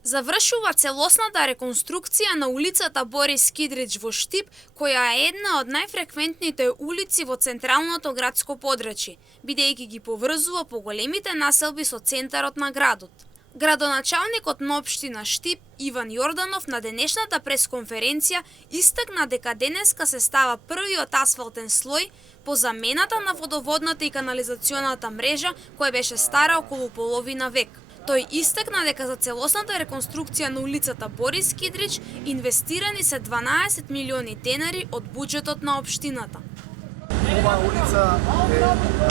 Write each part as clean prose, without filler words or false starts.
Завршува целосната реконструкција на улицата Борис Кидрич во Штип, која е една од најфреквентните улици во централното градско подрачје, бидејќи ги поврзува поголемите населби со центарот на градот. Градоначалникот на општина Штип, Иван Јорданов, на денешната пресконференција истакна дека денеска се става првиот асфалтен слој по замената на водоводната и канализационата мрежа, која беше стара околу половина век. Тој истакна дека за целосната реконструкција на улицата Борис Кидрич инвестирани се 12 милиони денари од буџетот на општината. Ова улица е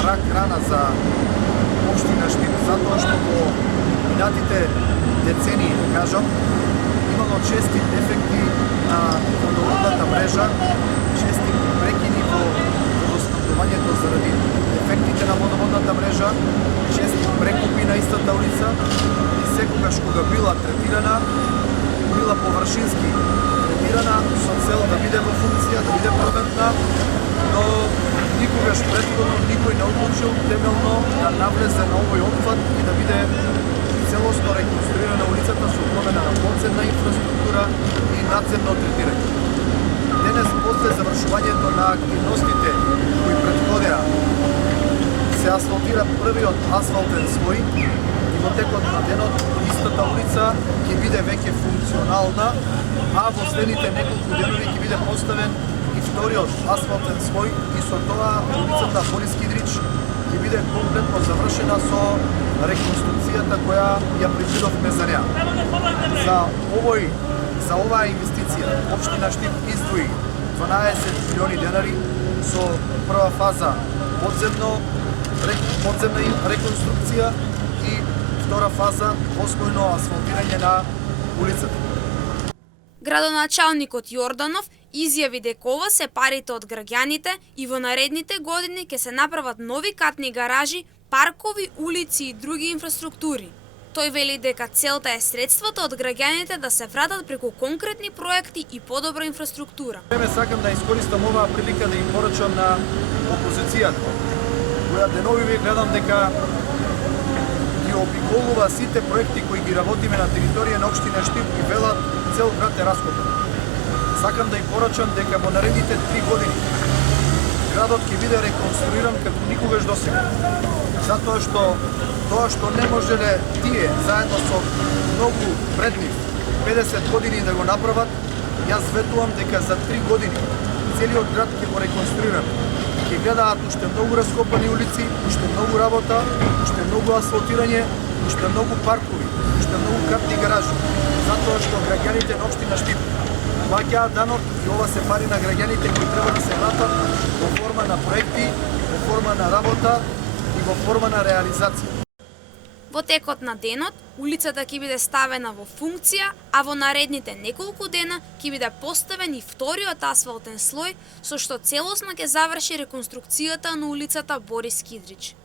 рак рана за општина Штип, затоа што во минатите децении, да кажам, имало чести дефекти на водоводната мрежа, чести прекини во водоснабдувањето заради дефектите на водоводната мрежа, чести прекупи на истата улица и секогаш кога била третирана, била површински третирана со цел да биде во функција, да биде провентна, но никогаш претходно никој не одлучил темелно да навлезе на овој опфат и да биде целосно реконструирана улицата со промена на подземна инфраструктура и надземно третирање. Денес, после завршувањето на активностите кои претходеа, се асфалтира првиот асфалтен слој и во текот на денот истата улица ќе биде веќе функционална, а во следните неколку денови ќе биде поставен и вториот асфалтен слој и со тоа улицата Борис Кидрич ќе биде комплетно завршена со реконструкцијата која ја предвидовме за неа. За оваа инвестиција општина Штип издвои 12 милиони денари со прва фаза подземна реконструкција и втора фаза послојно асфалтирање на улицата. Градоначалникот Јорданов изјави дека ова се парите од граѓаните и во наредните години ќе се направат нови катни гаражи, паркови, улици и други инфраструктури. Тој вели дека целта е средствата од граѓаните да се вратат преку конкретни проекти и подобра инфраструктура. Сакам да искористам оваа прилика да им порачам на опозицијата, која денови гледам дека ги обиколува сите проекти кои ги работиме на територија на општина Штип и велат цел град е раскопан. Сакам да им порачам дека во наредните 3 години градот ќе биде реконструиран како никогаш досега. Затоа што тоа што не можеле тие заедно со многу пред нив 50 години да го направат, јас ветувам дека за 3 години целиот град ќе го реконструираме. Ќе гледаат уште многу раскопани улици, уште многу работа, уште многу асфалтирање, уште многу паркови, уште многу катни гаражи. Затоа што граѓаните на општина Штип плаќаат данок и ова се пари на граѓаните кои треба да се вратат во форма на проекти, во форма на работа и во форма на реализација. Во текот на денот, улицата ќе биде ставена во функција, а во наредните неколку дена ќе биде поставен и вториот асфалтен слој, со што целосно ќе заврши реконструкцијата на улицата Борис Кидрич.